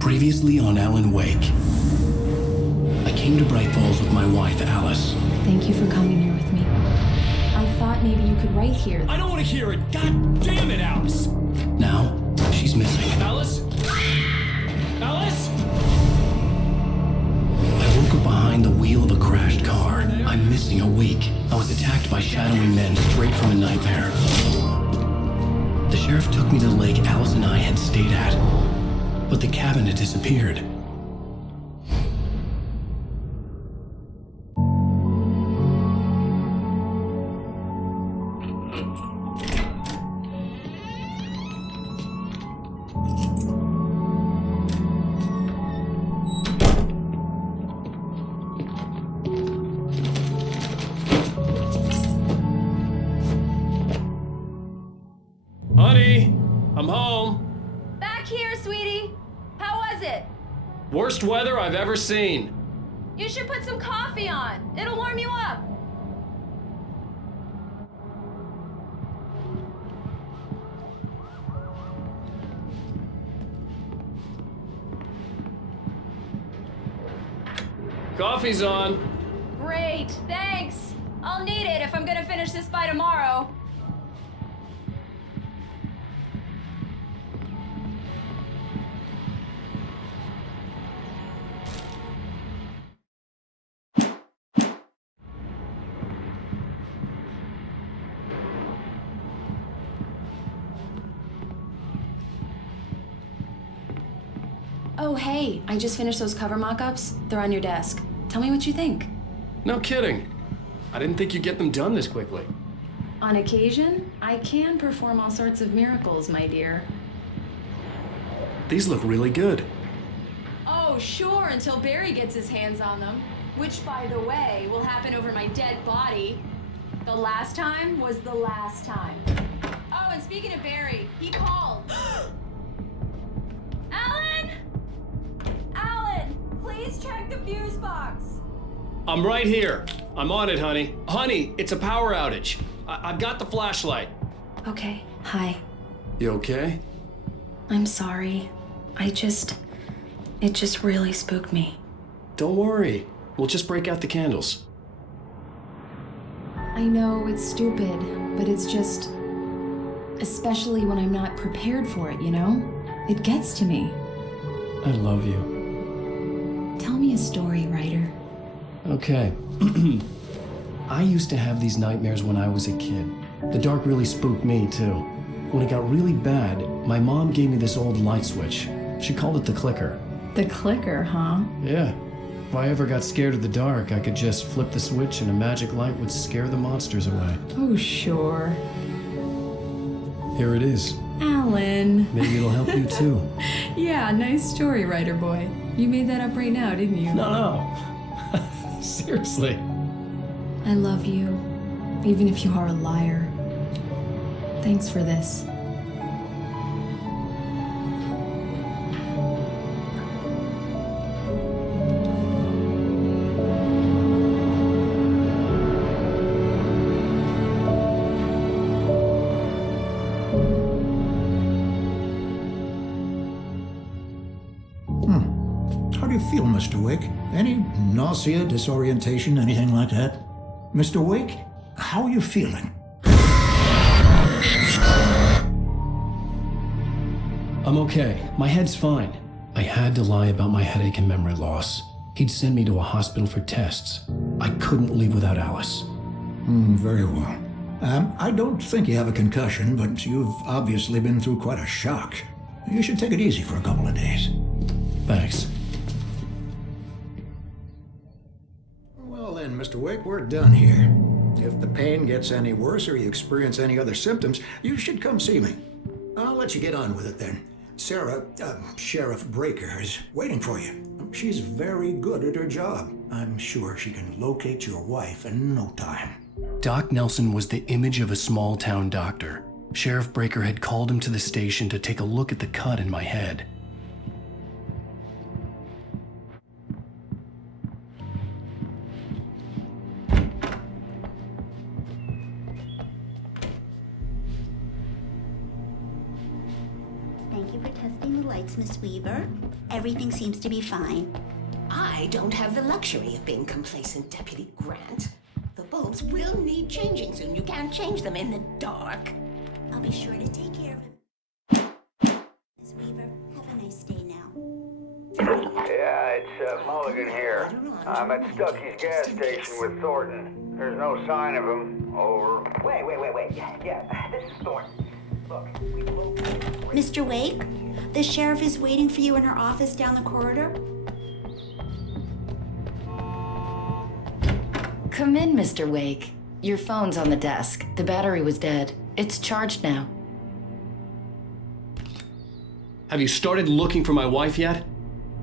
Previously on Alan Wake. I came to Bright Falls with my wife, Alice. Thank you for coming here with me. I thought maybe you could write here. I don't want to hear it! God damn it, Alice! Now, she's missing. Alice? Alice? I woke up behind the wheel of a crashed car. I'm missing a week. I was attacked by shadowy men straight from a nightmare. The sheriff took me to the lake Alice and I had stayed at, but the cabin had disappeared. Honey, I'm home. Back here, sweetie. How was it? Worst weather I've ever seen. You should put some coffee on. It'll warm you up. Coffee's on. Great, thanks. I'll need it if I'm gonna finish this by tomorrow. Oh, hey, I just finished those cover mock-ups. They're on your desk. Tell me what you think. No kidding. I didn't think you'd get them done this quickly. On occasion, I can perform all sorts of miracles, my dear. These look really good. Oh, sure, until Barry gets his hands on them. Which, by the way, will happen over my dead body. The last time was the last time. Oh, and speaking of Barry, he called. Alan! Alan, please check the fuse box. I'm right here. I'm on it, honey. Honey, it's a power outage. I've got the flashlight. Okay, hi. You okay? I'm sorry. It just really spooked me. Don't worry. We'll just break out the candles. I know it's stupid, but it's just... Especially when I'm not prepared for it, you know? It gets to me. I love you. Tell me a story, writer. Okay. I used to have these nightmares when I was a kid. The dark really spooked me, too. When it got really bad, my mom gave me this old light switch. She called it the clicker. The clicker, huh? Yeah. If I ever got scared of the dark, I could just flip the switch and a magic light would scare the monsters away. Oh, sure. Here it is. Alan. Maybe it'll help you, too. Yeah, nice story, writer boy. You made that up right now, didn't you? No. Seriously. I love you, even if you are a liar. Thanks for this. How do you feel, Mr. Wake? Any nausea, disorientation, anything like that? Mr. Wake, how are you feeling? I'm okay. My head's fine. I had to lie about my headache and memory loss. He'd send me to a hospital for tests. I couldn't leave without Alice. Very well. I don't think you have a concussion, but you've obviously been through quite a shock. You should take it easy for a couple of days. Thanks. Well then, Mr. Wake, we're done here. If the pain gets any worse or you experience any other symptoms, you should come see me. I'll let you get on with it then. Sarah, Sheriff Breaker, is waiting for you. She's very good at her job. I'm sure she can locate your wife in no time. Doc Nelson was the image of a small-town doctor. Sheriff Breaker had called him to the station to take a look at the cut in my head. Thank you for testing the lights, Miss Weaver. Everything seems to be fine. I don't have the luxury of being complacent, Deputy Grant. The bulbs will need changing soon. You can't change them in the dark. I'll be sure to take care of him. Miss Weaver, have a nice day now. Yeah, it's Mulligan here. I'm at Stucky's gas station with Thornton. There's no sign of him. Over. Wait. Yeah, this is Thornton. Look, we will... Mr. Wake, the sheriff is waiting for you in her office down the corridor. Come in, Mr. Wake. Your phone's on the desk. The battery was dead. It's charged now. Have you started looking for my wife yet?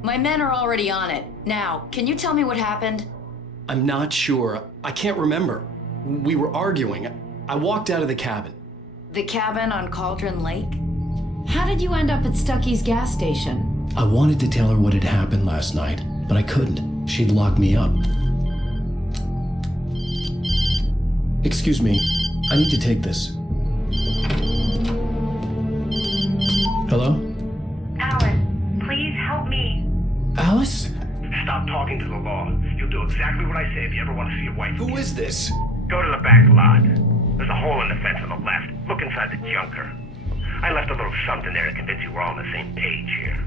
My men are already on it. Now, can you tell me what happened? I'm not sure. I can't remember. We were arguing. I walked out of the cabin. The cabin on Cauldron Lake? How did you end up at Stucky's gas station? I wanted to tell her what had happened last night, but I couldn't. She'd locked me up. Excuse me, I need to take this. Hello? Alan, please help me. Alice? Stop talking to the law. You'll do exactly what I say if you ever want to see your wife. Who is this? Go to the back lot. There's a hole in the fence on the left. Look inside the junker. I left a little something there to convince you we're all on the same page here.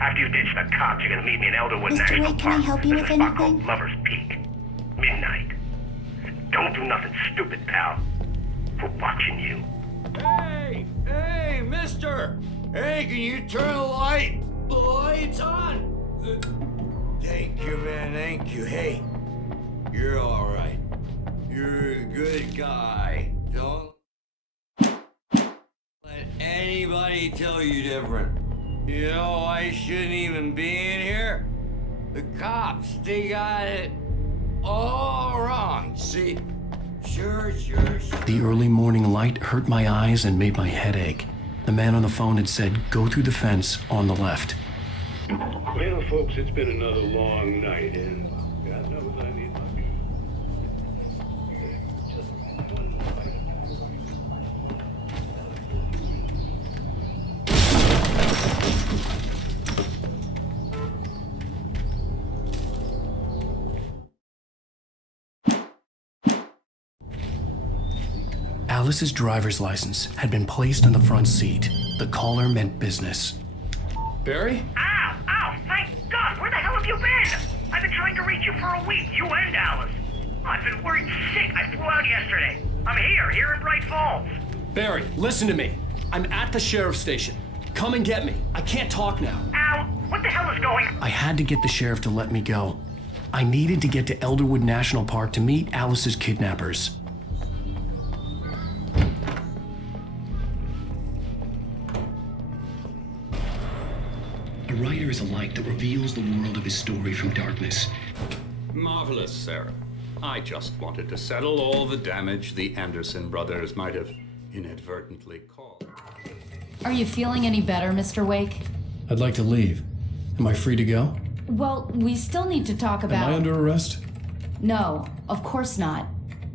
After you ditch the cops, you're gonna meet me in Elderwood Mr. National Wake, can I Park. help you There's with a spot anything? called Lover's Peak. Midnight. Don't do nothing stupid, pal. We're watching you. Hey, mister! Hey, can you turn the light? The light's on! Thank you, man, thank you. Hey, you're all right. You're a good guy. Don't let anybody tell you different. You know, I shouldn't even be in here. The cops, they got it all wrong. See? Sure. The early morning light hurt my eyes and made my head ache. The man on the phone had said, go through the fence on the left. Well, folks, it's been another long night, and God knows I need my view. Just one more item. Alice's driver's license had been placed on the front seat. The caller meant business. Barry? Ow! Thank God! Where the hell have you been? I've been trying to reach you for a week, you and Alice. I've been worried sick. I flew out yesterday. I'm here in Bright Falls. Barry, listen to me. I'm at the sheriff's station. Come and get me. I can't talk now. Al, what the hell is going on? I had to get the sheriff to let me go. I needed to get to Elderwood National Park to meet Alice's kidnappers. A writer is a light that reveals the world of his story from darkness. Marvelous, Sarah. I just wanted to settle all the damage the Anderson brothers might have inadvertently caused. Are you feeling any better, Mr. Wake? I'd like to leave. Am I free to go? Well, we still need to talk about... Am I under arrest? No, of course not.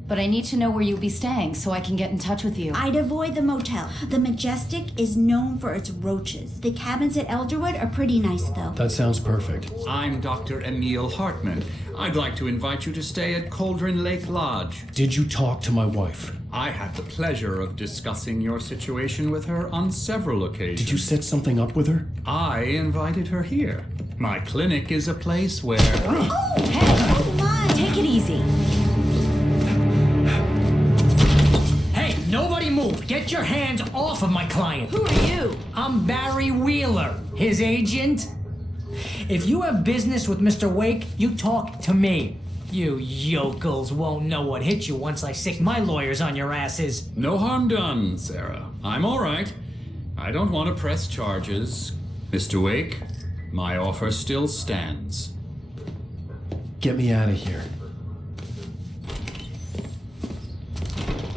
But I need to know where you'll be staying so I can get in touch with you. I'd avoid the motel. The Majestic is known for its roaches. The cabins at Elderwood are pretty nice, though. That sounds perfect. I'm Dr. Emil Hartman. I'd like to invite you to stay at Cauldron Lake Lodge. Did you talk to my wife? I had the pleasure of discussing your situation with her on several occasions. Did you set something up with her? I invited her here. My clinic is a place where... Oh, hey, come on! Take it easy. Hey, nobody move! Get your hands off of my client! Who are you? I'm Barry Wheeler, his agent. If you have business with Mr. Wake, you talk to me. You yokels won't know what hit you once I sick my lawyers on your asses. No harm done, Sarah. I'm all right. I don't want to press charges. Mr. Wake, my offer still stands. Get me out of here.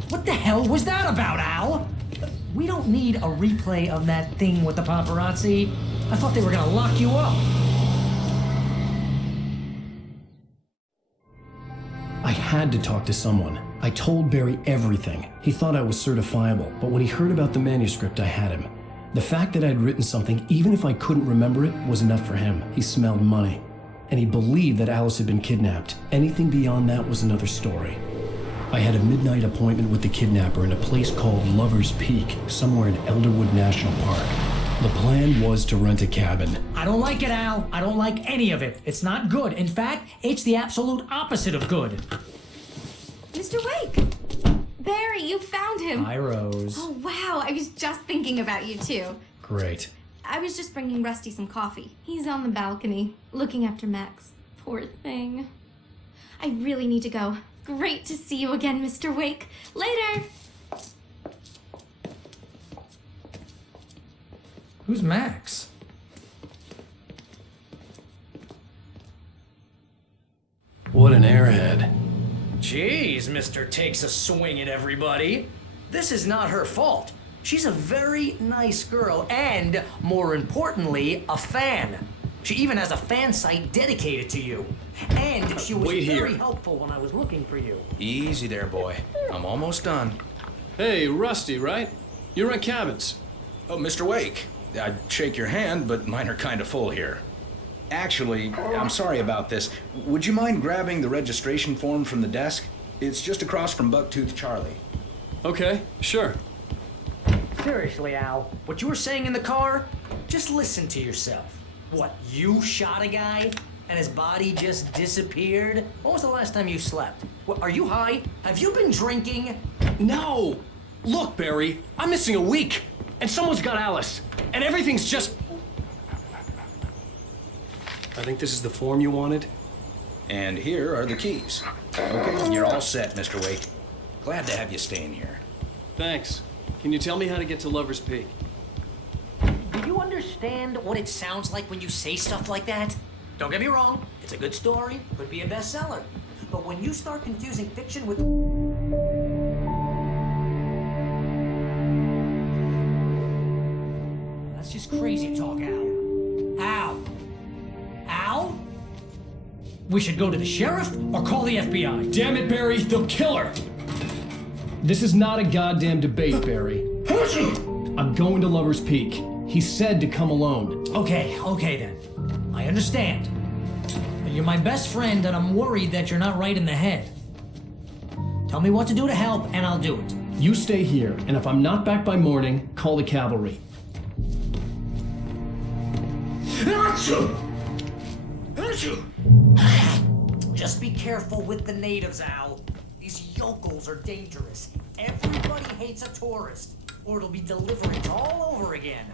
What the hell was that about, Al? We don't need a replay of that thing with the paparazzi. I thought they were gonna lock you up. I had to talk to someone. I told Barry everything. He thought I was certifiable, but when he heard about the manuscript, I had him. The fact that I'd written something, even if I couldn't remember it, was enough for him. He smelled money. And he believed that Alice had been kidnapped. Anything beyond that was another story. I had a midnight appointment with the kidnapper in a place called Lover's Peak, somewhere in Elderwood National Park. The plan was to rent a cabin. I don't like it, Al. I don't like any of it. It's not good. In fact, it's the absolute opposite of good. Mr. Wake! Barry, you found him. Hi, Rose. Oh, wow. I was just thinking about you, too. Great. I was just bringing Rusty some coffee. He's on the balcony, looking after Max. Poor thing. I really need to go. Great to see you again, Mr. Wake. Later! Who's Max? What an airhead. Jeez, Mr. Takes a swing at everybody. This is not her fault. She's a very nice girl and, more importantly, a fan. She even has a fan site dedicated to you. And she was very helpful when I was looking for you. Easy there, boy. I'm almost done. Hey, Rusty, right? You rent cabins. Oh, Mr. Wake. I'd shake your hand, but mine are kind of full here. Actually, I'm sorry about this. Would you mind grabbing the registration form from the desk? It's just across from Bucktooth Charlie. Okay, sure. Seriously, Al, what you were saying in the car, just listen to yourself. What, you shot a guy and his body just disappeared? When was the last time you slept? What, are you high? Have you been drinking? No! Look, Barry, I'm missing a week, and someone's got Alice, and everything's just... I think this is the form you wanted. And here are the keys. Okay, you're all set, Mr. Wake. Glad to have you staying here. Thanks. Can you tell me how to get to Lover's Peak? Do you understand what it sounds like when you say stuff like that? Don't get me wrong, it's a good story, could be a bestseller. But when you start confusing fiction with... That's just crazy talk, Al. Al! Al? We should go to the sheriff or call the FBI. Damn it, Barry, they'll kill her! This is not a goddamn debate, Barry. I'm going to Lover's Peak. He said to come alone. Okay then. I understand. But you're my best friend and I'm worried that you're not right in the head. Tell me what to do to help and I'll do it. You stay here, and if I'm not back by morning, call the cavalry. Just be careful with the natives, Al. These yokels are dangerous. Everybody hates a tourist, or it'll be deliverance all over again.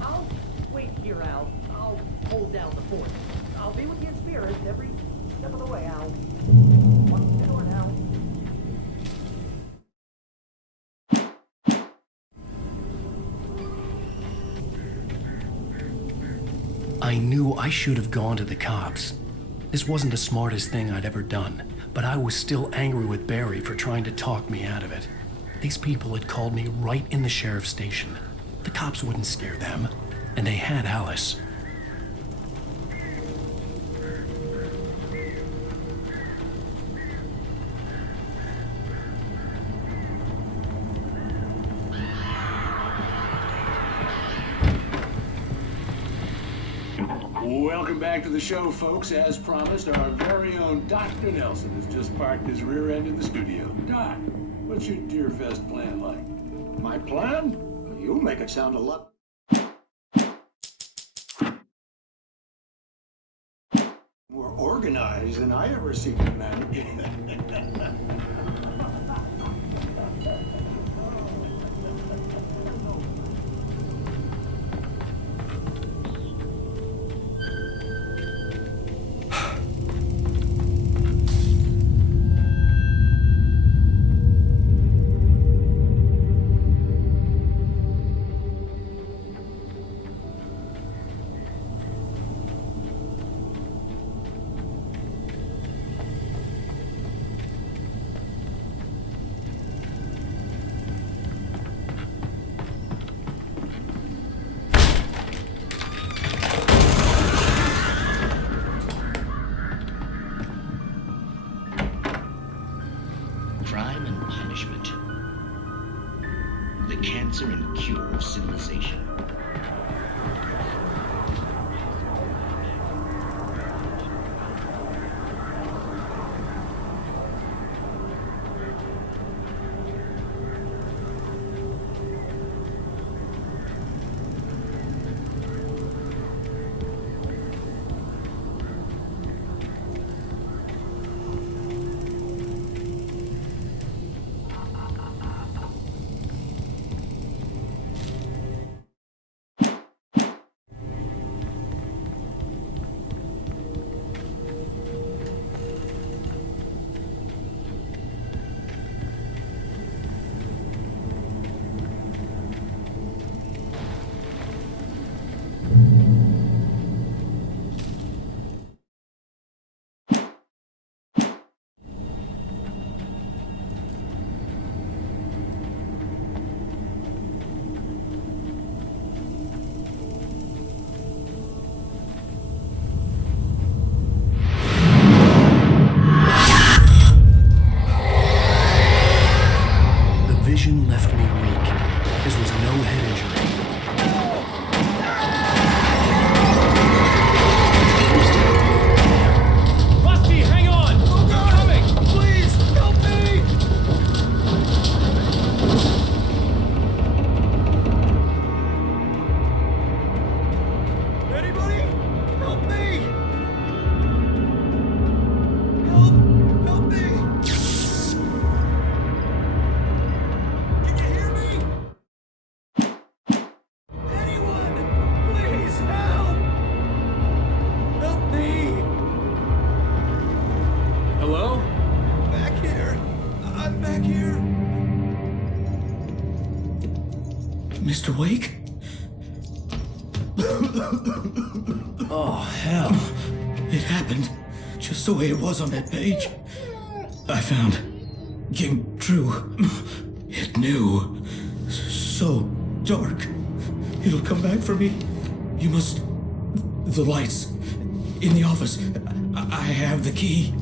I'll wait here, Al. I'll hold down the fort. I'll be with you in spirit every step of the way, Al. One door now. I knew I should have gone to the cops. This wasn't the smartest thing I'd ever done, but I was still angry with Barry for trying to talk me out of it. These people had called me right in the sheriff's station. The cops wouldn't scare them, and they had Alice. Welcome back to the show, folks. As promised, our very own Dr. Nelson has just parked his rear end in the studio. Doc, what's your Deer Fest plan like? My plan? You make it sound a lot more organized than I ever seem to manage. crime and punishment. The cancer and cure of civilization. Left me weak. This was no head injury. Rusty, hang on! Oh, God! I'm coming! Please, help me! Anybody? Help me! Help me! Can you hear me? Anyone? Please help! Help me! Hello? Back here! I'm back here! Mr. Wake? Oh, hell. It happened just the way it was on that page. I found came true. It knew. So dark. It'll come back for me. You must... The lights. In the office. I have the key.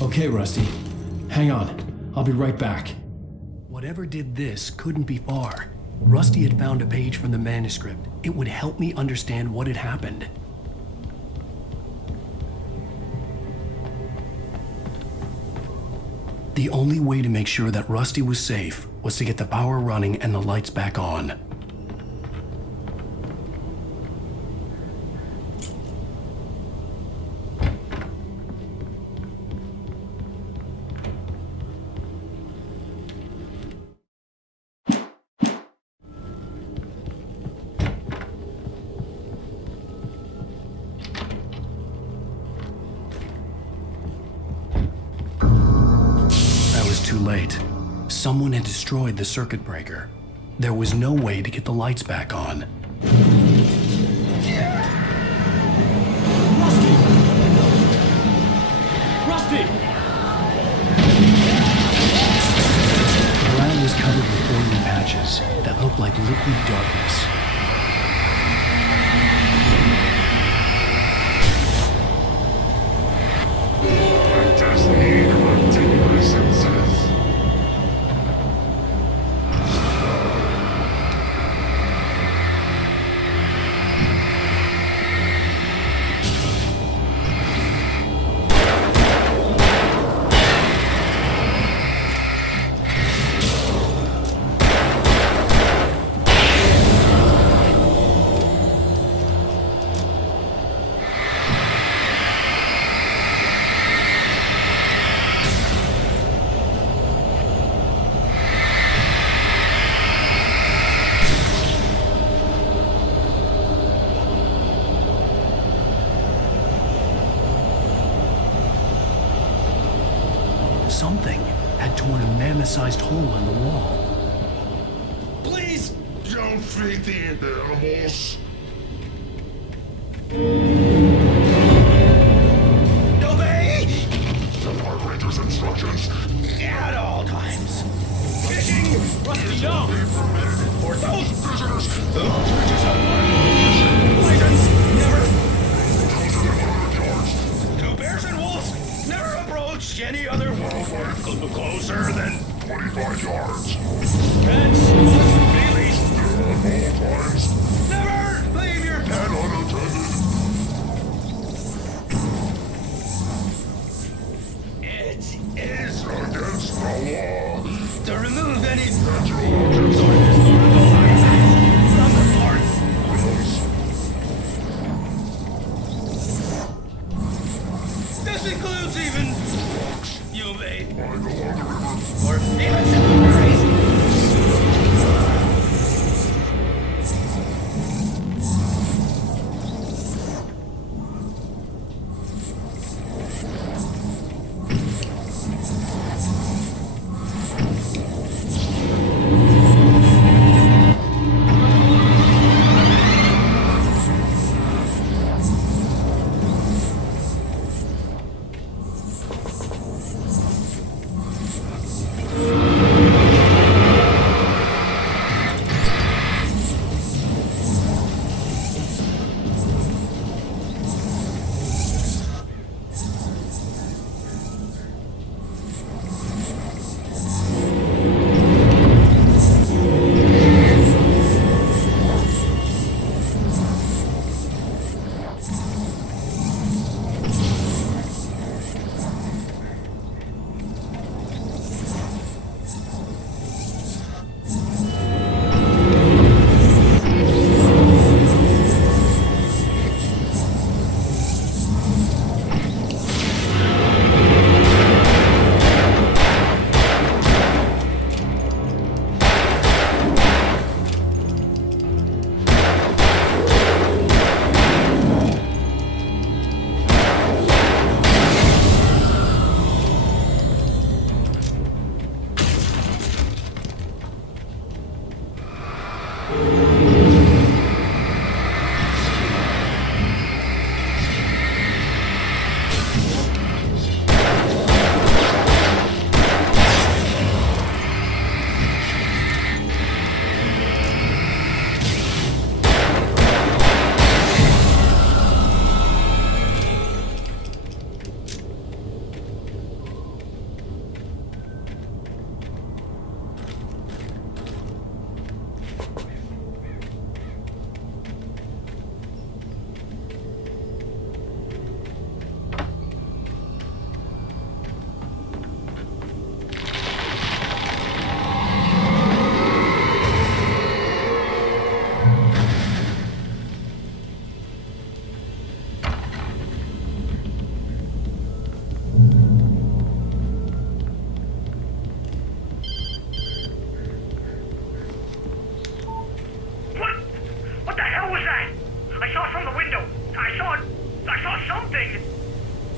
Okay, Rusty. Hang on. I'll be right back. Whatever did this couldn't be far. Rusty had found a page from the manuscript. It would help me understand what had happened. The only way to make sure that Rusty was safe was to get the power running and the lights back on. Too late. Someone had destroyed the circuit breaker. There was no way to get the lights back on. Rusty! Rusty! The ground was covered with oily patches that looked like liquid darkness. I just need continuous senses. Something had torn a mammoth-sized hole in the wall. Please don't feed the animals. Obey! The Park Ranger's instructions. At all times. Fishing! Rusty, no! For those visitors, those creatures have license, never. Two bears and wolves never approached any other wolf closer than 25 yards. Pets must be released. At all times. Never leave your pet. And unattended. It is Against the law. to remove any And your objects from the parts. This includes even you, babe. Or even someone crazy.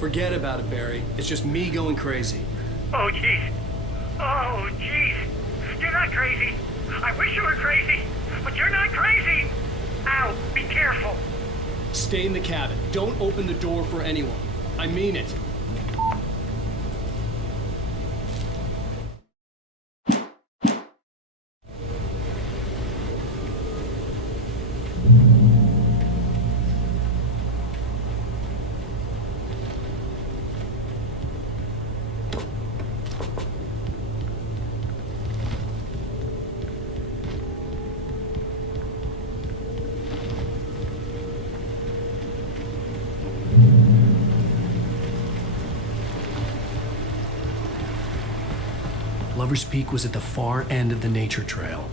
Forget about it, Barry. It's just me going crazy. Oh, jeez. Oh, jeez. You're not crazy. I wish you were crazy, but you're not crazy. Ow, be careful. Stay in the cabin. Don't open the door for anyone. I mean it. Lover's Peak was at the far end of the nature trail.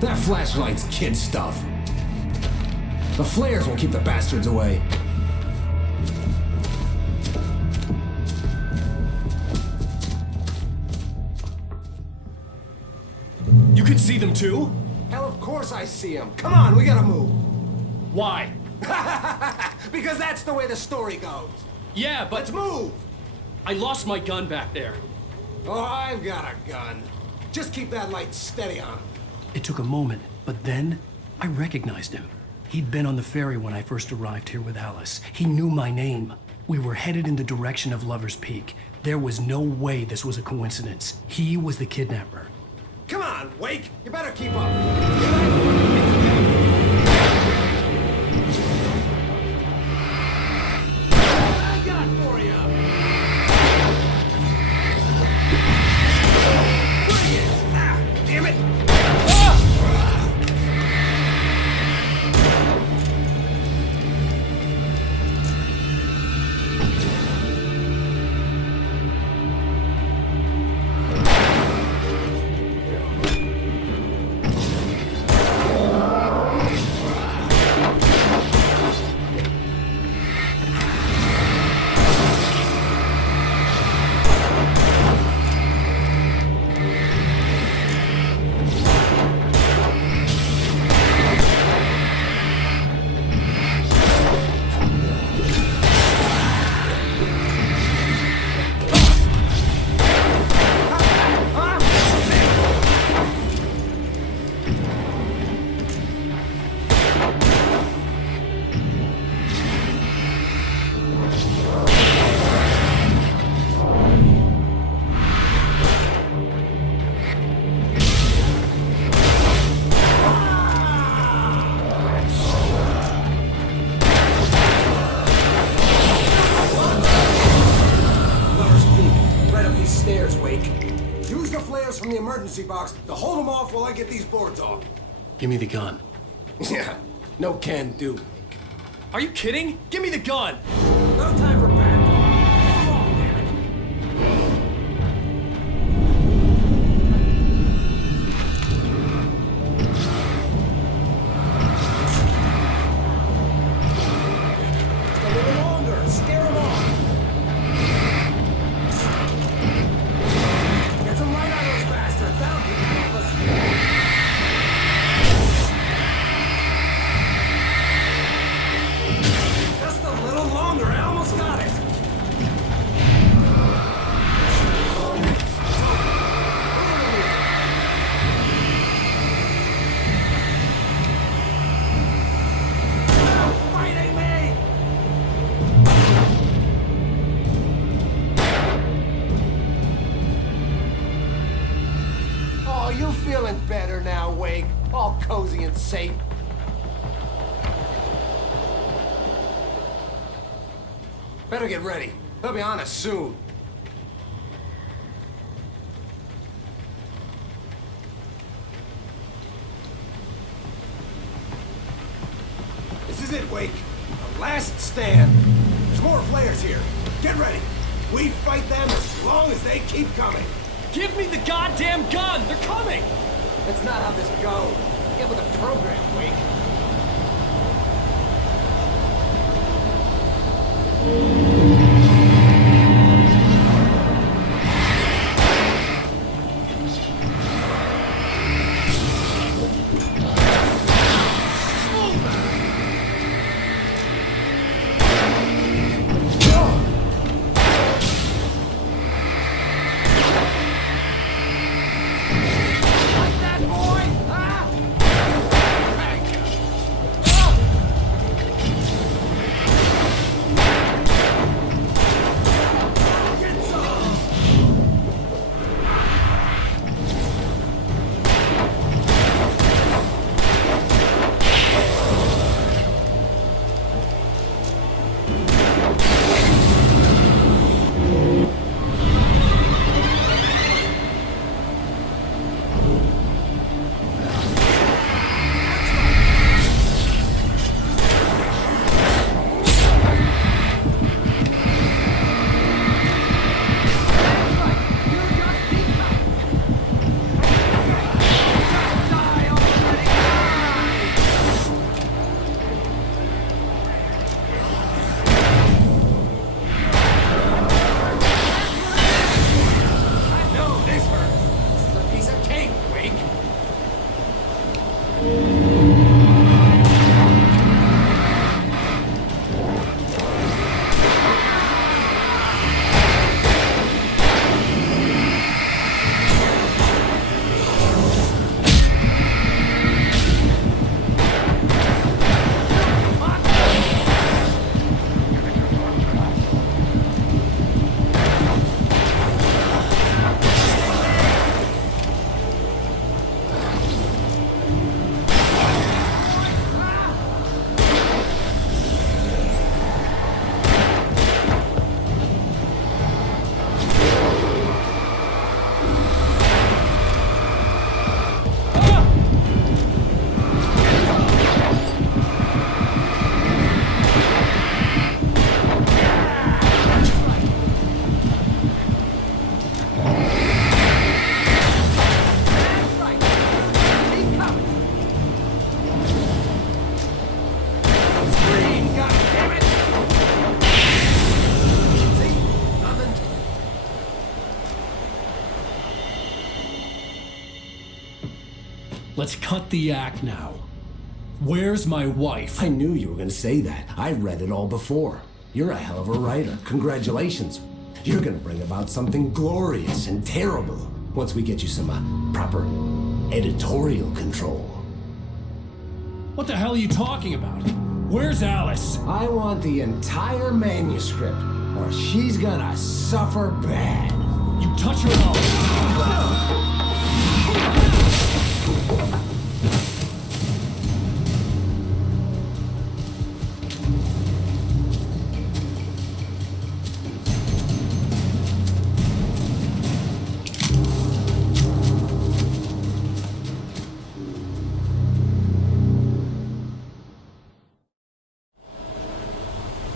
That flashlight's kid stuff. The flares will keep the bastards away. You can see them too? Hell, of course I see them. Come on, we gotta move. Why? Because that's the way the story goes. Yeah, but... Let's move! I lost my gun back there. Oh, I've got a gun. Just keep that light steady on him. It took a moment, but then I recognized him. He'd been on the ferry when I first arrived here with Alice. He knew my name. We were headed in the direction of Lover's Peak. There was no way this was a coincidence. He was the kidnapper. Come on, Wake! You better keep up. I got for you! Bring it! Ah, damn it! From the emergency box to hold them off while I get these boards off. Give me the gun. Yeah, no can do. Are you kidding? Give me the gun! No time for bad talk. Come on, damn it. Just a little longer. Scare them off. Get some light on those bastards. That'll keep them off us. Just a little longer. I almost got it. Fighting me! Oh, you feeling better now, Wake? All cozy and safe. Better get ready. They'll be on us soon. This is it, Wake. The last stand. There's more flares here. Get ready. We fight them as long as they keep coming. Give me the goddamn gun! They're coming! That's not how this goes. Get with the program, Wake. Like that, boy! Ah! Thank you. Let's cut the act now. Where's my wife? I knew you were gonna say that. I read it all before. You're a hell of a writer. Congratulations. You're gonna bring about something glorious and terrible once we get you some proper editorial control. What the hell are you talking about? Where's Alice? I want the entire manuscript, or she's gonna suffer bad. You touch her at all.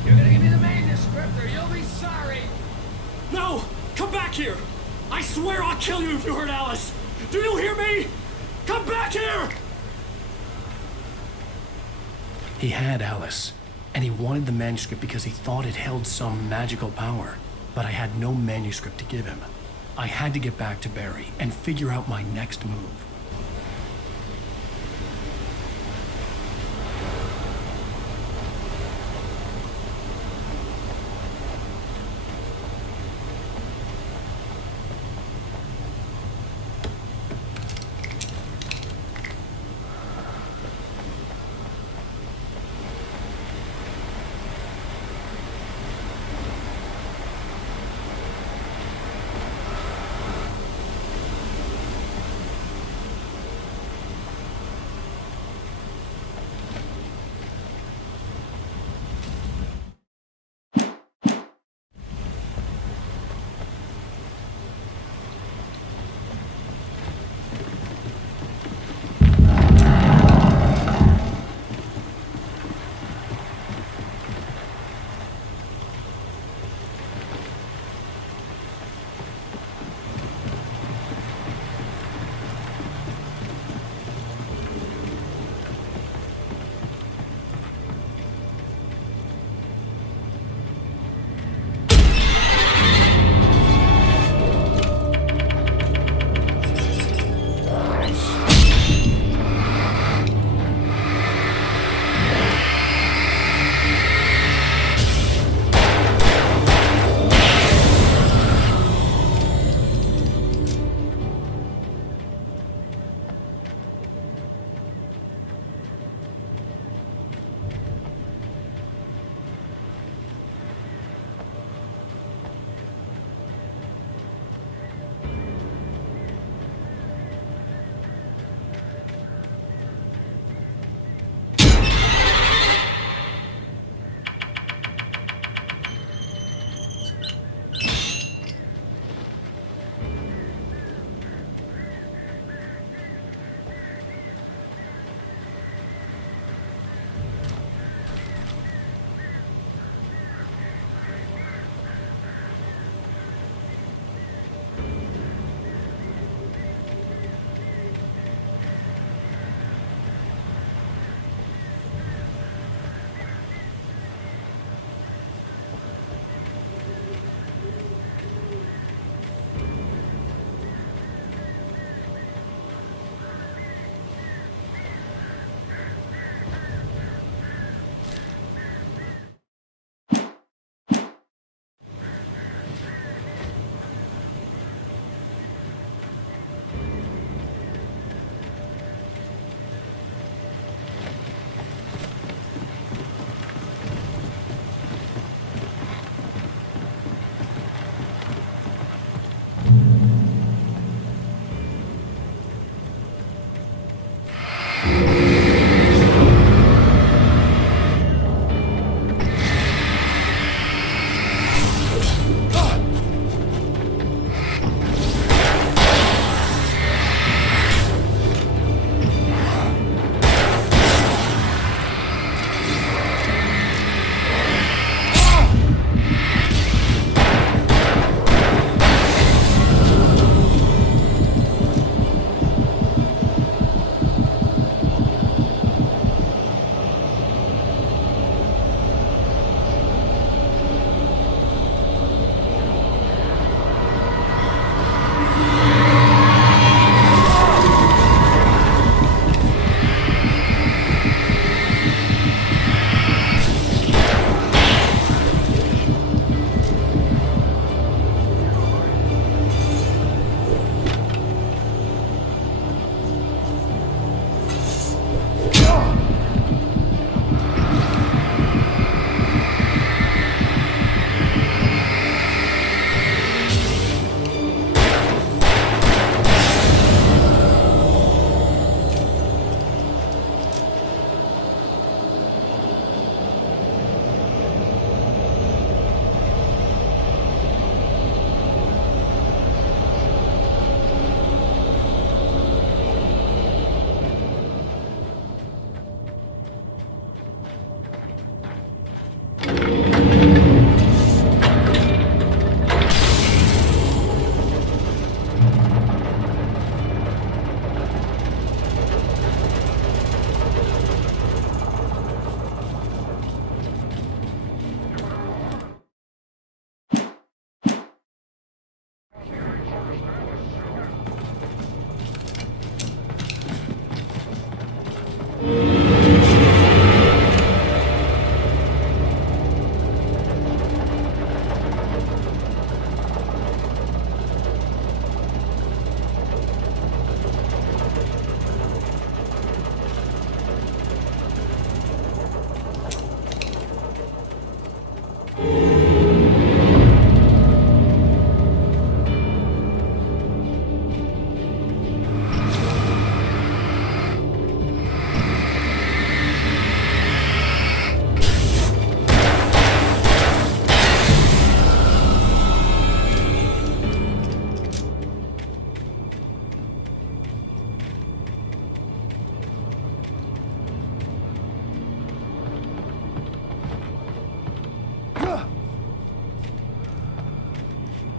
You're gonna give me the manuscript or you'll be sorry! No! Come back here! I swear I'll kill you if you hurt Alice! Do you hear me? Come back here! He had Alice, and he wanted the manuscript because he thought it held some magical power. But I had no manuscript to give him. I had to get back to Barry and figure out my next move.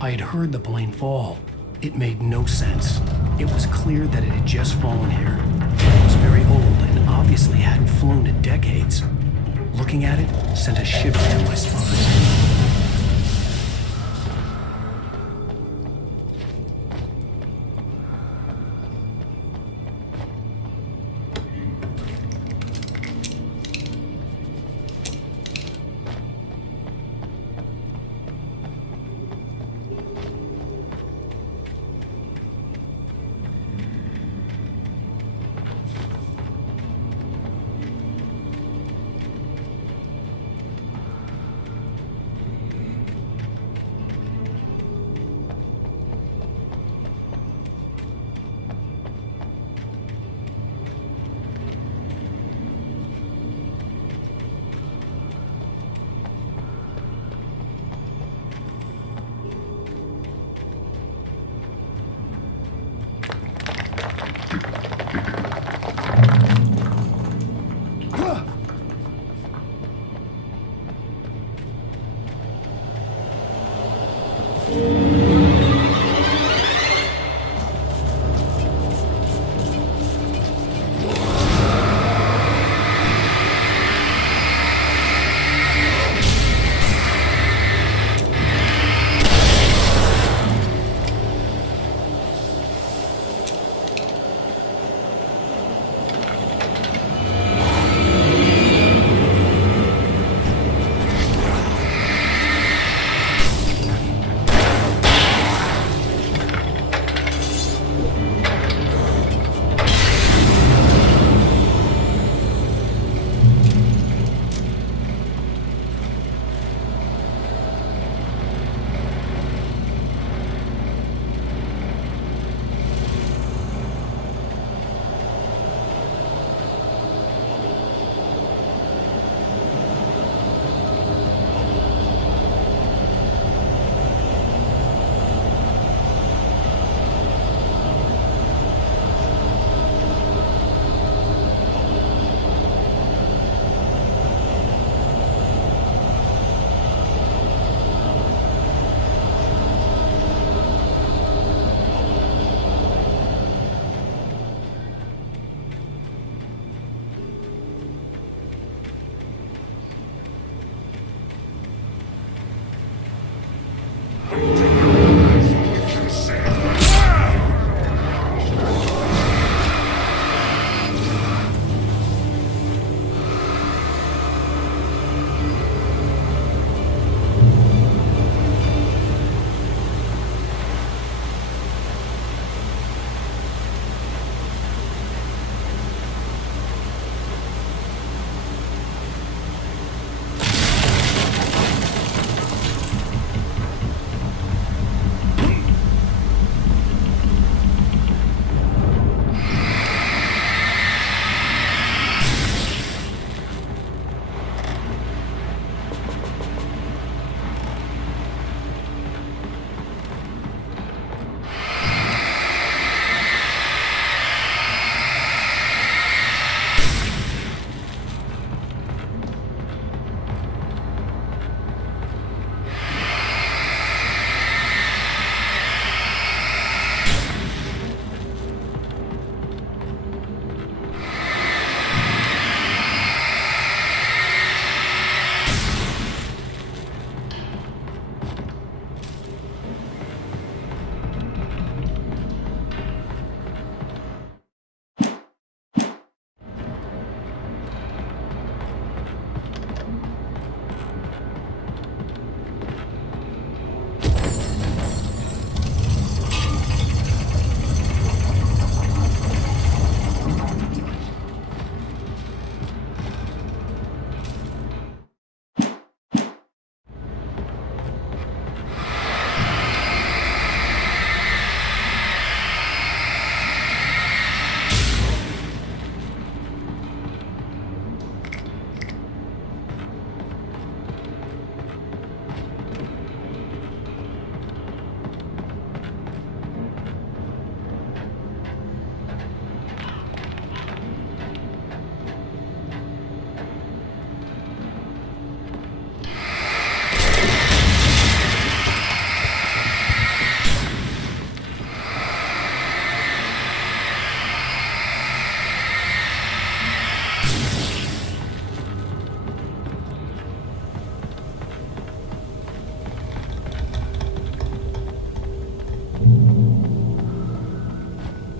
I had heard the plane fall. It made no sense. It was clear that it had just fallen here. It was very old and obviously hadn't flown in decades. Looking at it sent a shiver down my spine.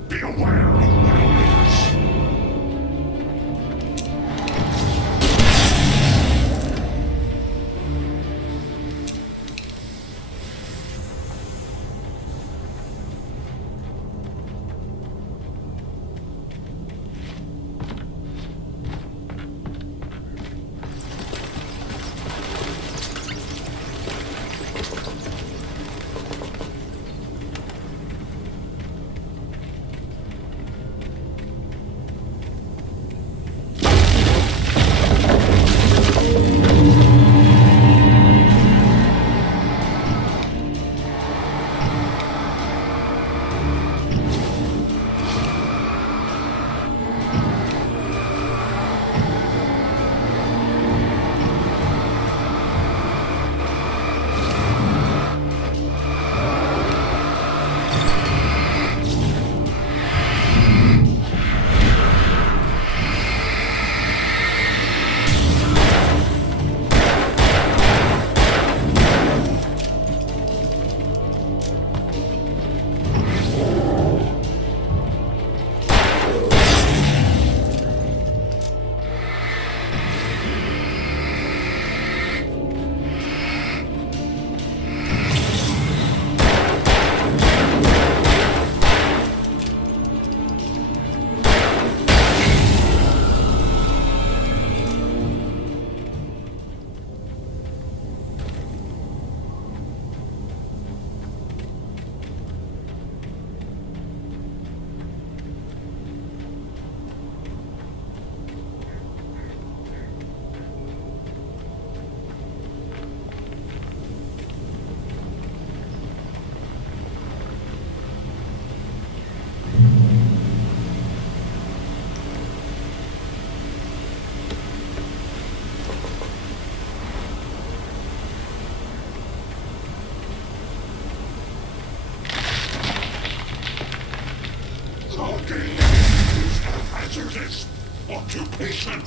Be aware of what awaits. Hazardous occupation.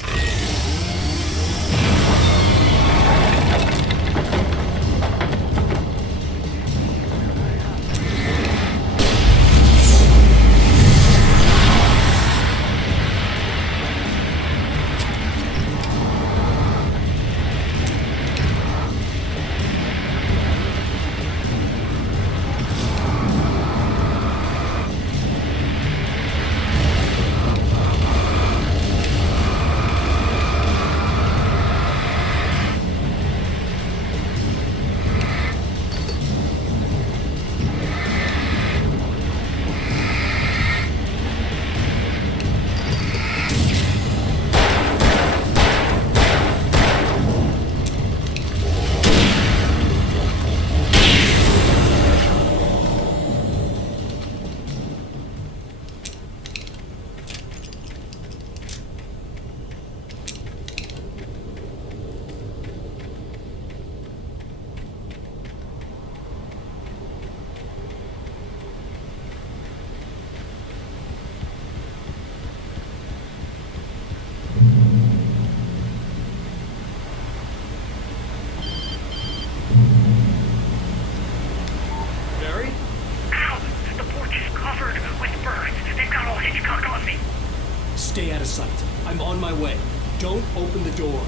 Stay out of sight. I'm on my way. Don't open the door.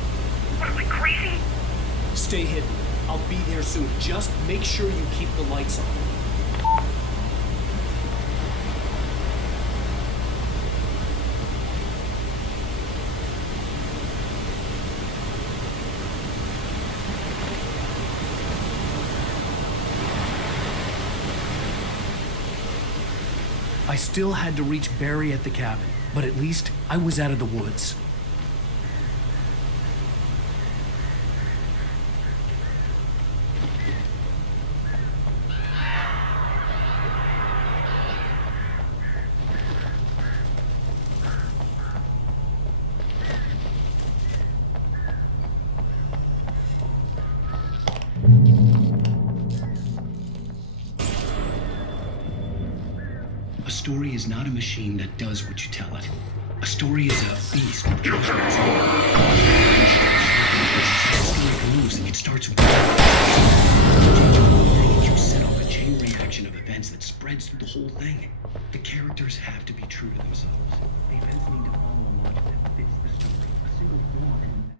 What am I, crazy? Stay hidden. I'll be there soon. Just make sure you keep the lights on. I still had to reach Barry at the cabin, but at least I was out of the woods. A story is not a machine that does what you tell it. A story is a beast. If it starts with you set off a chain reaction of events that spreads through the whole thing. The characters have to be true to themselves. The events need to follow a logic that fits the story. A single flaw in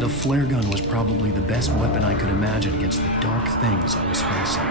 The flare gun was probably the best weapon I could imagine against the dark things I was facing.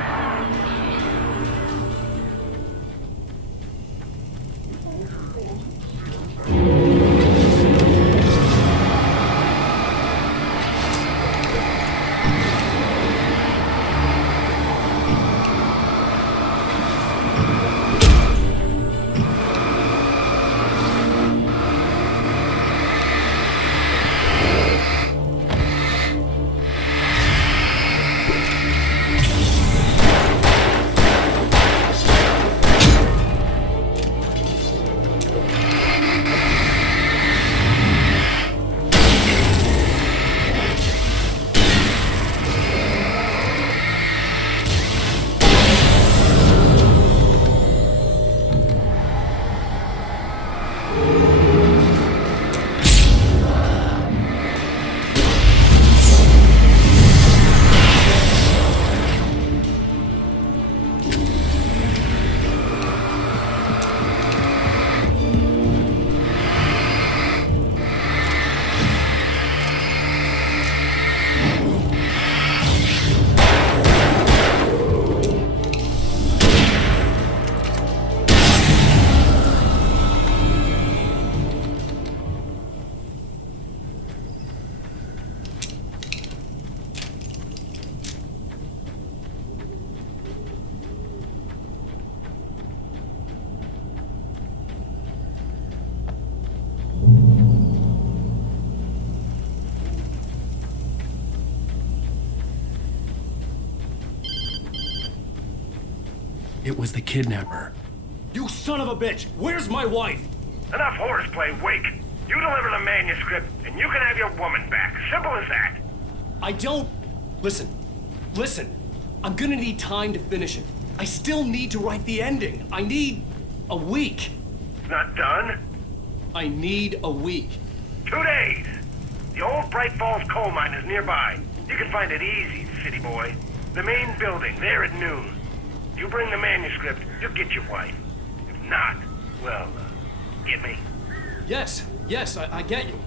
It was the kidnapper. You son of a bitch! Where's my wife? Enough horseplay, Wake. You deliver the manuscript, and you can have your woman back. Simple as that. I don't... Listen. I'm gonna need time to finish it. I still need to write the ending. I need a week. Not done? I need a week. 2 days. The old Bright Falls coal mine is nearby. You can find it easy, city boy. The main building, there at noon. You bring the manuscript, you'll get your wife. If not, well, get me? Yes, I get you.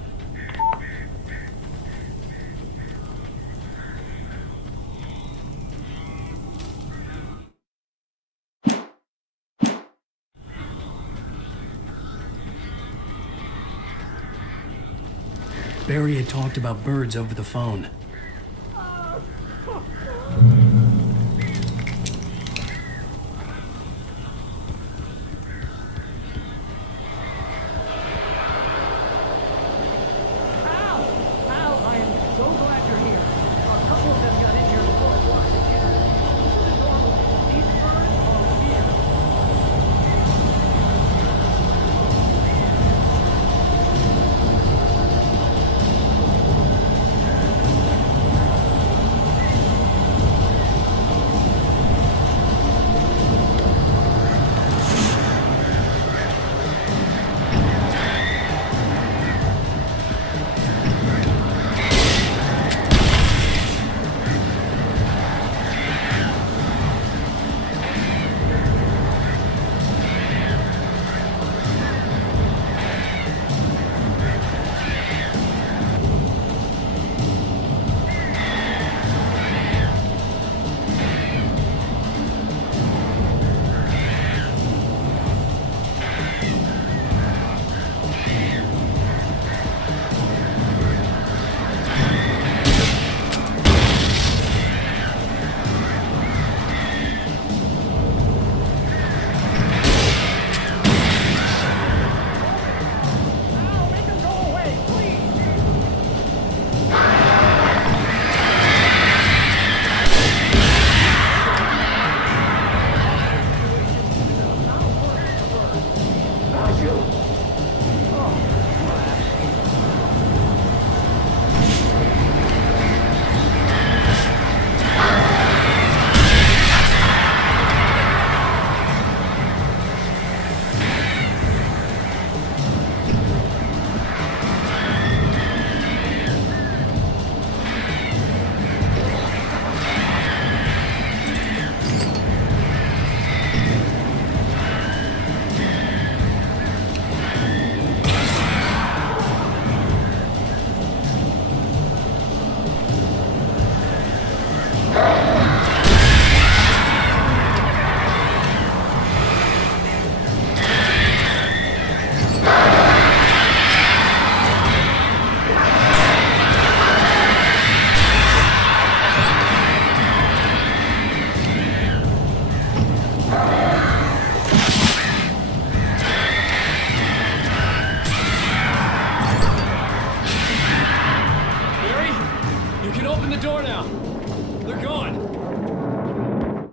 Barry had talked about birds over the phone. door now. They're gone.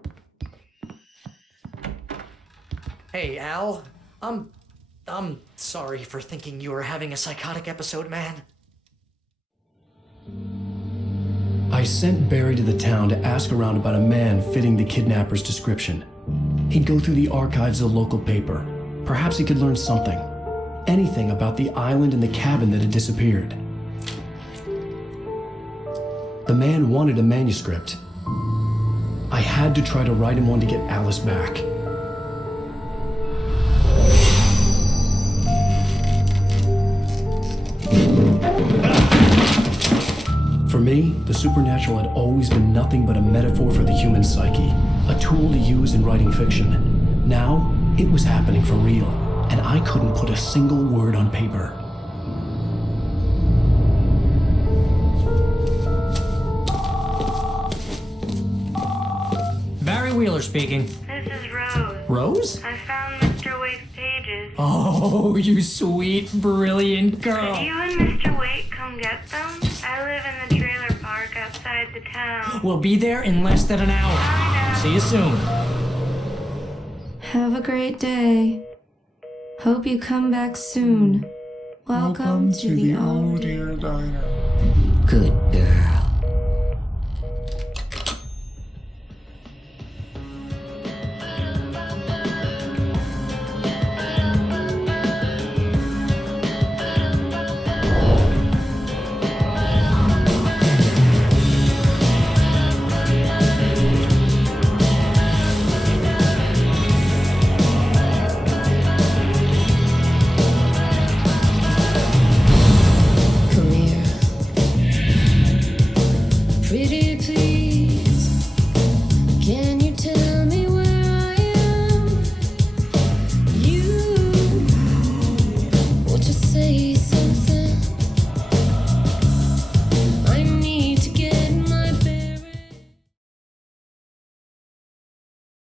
Hey, Al. I'm sorry for thinking you were having a psychotic episode, man. I sent Barry to the town to ask around about a man fitting the kidnapper's description. He'd go through the archives of the local paper. Perhaps he could learn something. Anything about the island and the cabin that had disappeared. The man wanted a manuscript. I had to try to write him one to get Alice back. For me, the supernatural had always been nothing but a metaphor for the human psyche, a tool to use in writing fiction. Now, it was happening for real, and I couldn't put a single word on paper. Barry Wheeler speaking. This is Rose. Rose? I found Mr. Wake's pages. Oh, you sweet, brilliant girl. Could you and Mr. Wake come get them? I live in the trailer park outside the town. We'll be there in less than an hour. See you soon. Have a great day. Hope you come back soon. Welcome to the Old Dear Diner. Good girl.